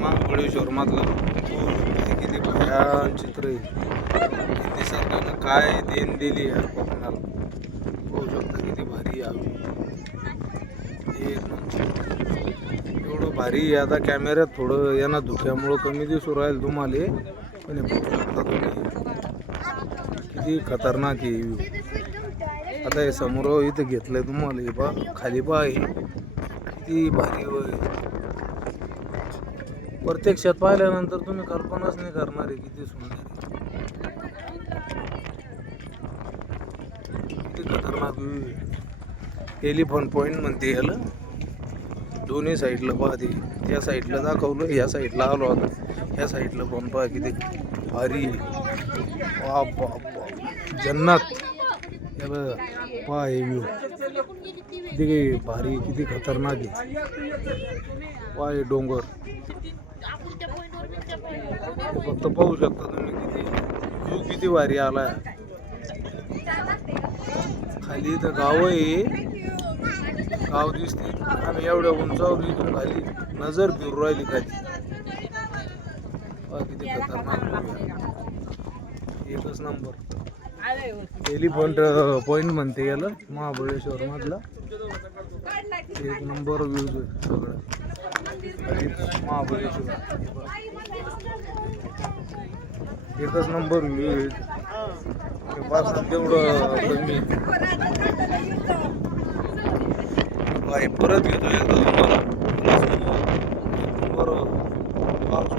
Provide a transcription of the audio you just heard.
महाबळेश्वर मधलं किती भयान चित्र आहे. निसर्गानं काय देण दिली या कोकणाला होऊ शकतं. किती भारी आहे एवढं भारी. आता कॅमेऱ्यात थोडं यांना धुक्यामुळं कमी दिसू राहील तुम्हाला, पण हे बघू शकता तुम्ही किती खतरनाक आहे. आता हे समोर इथं घेतलंय तुम्हाला, हे पा खाली पा किती भारी होय. प्रत्यक्षात पाहिल्यानंतर तुम्ही कल्पनाच नाही करणार आहे किती सुंदर किती खतरनाक व्ह्यू. एलिफंट पॉइंट म्हणते याला. दोन्ही साईडला पाहते, त्या साईडला दाखवलं, या साईडला आलो आता, ह्या साईडला पण पहा किती भारी. बाप बाप बाप जन्नत. याला पहा हे व्ह्यू किती भारी, किती खतरनाक आहे. पहा हे डोंगर फक्त पाहू शकता तुम्ही किती व्ह्यू किती भारी आला. खाली तर गाव आहे, गाव दिसते. आम्ही एवढ्या उंचावर इथून खाली नजर फिरू राहिली खाली. किती खतरनाक, एकच नंबर. एलिफंट पॉइंट म्हणते याला महाबळेश्वर मधला. एक नंबर व्ह्यू सगळं महाबळेश्वर. एकच नंबर व्ह्यू आहे. तेवढं कमी परत घेतो एकदा तुम्हाला. बरोबर पाऊस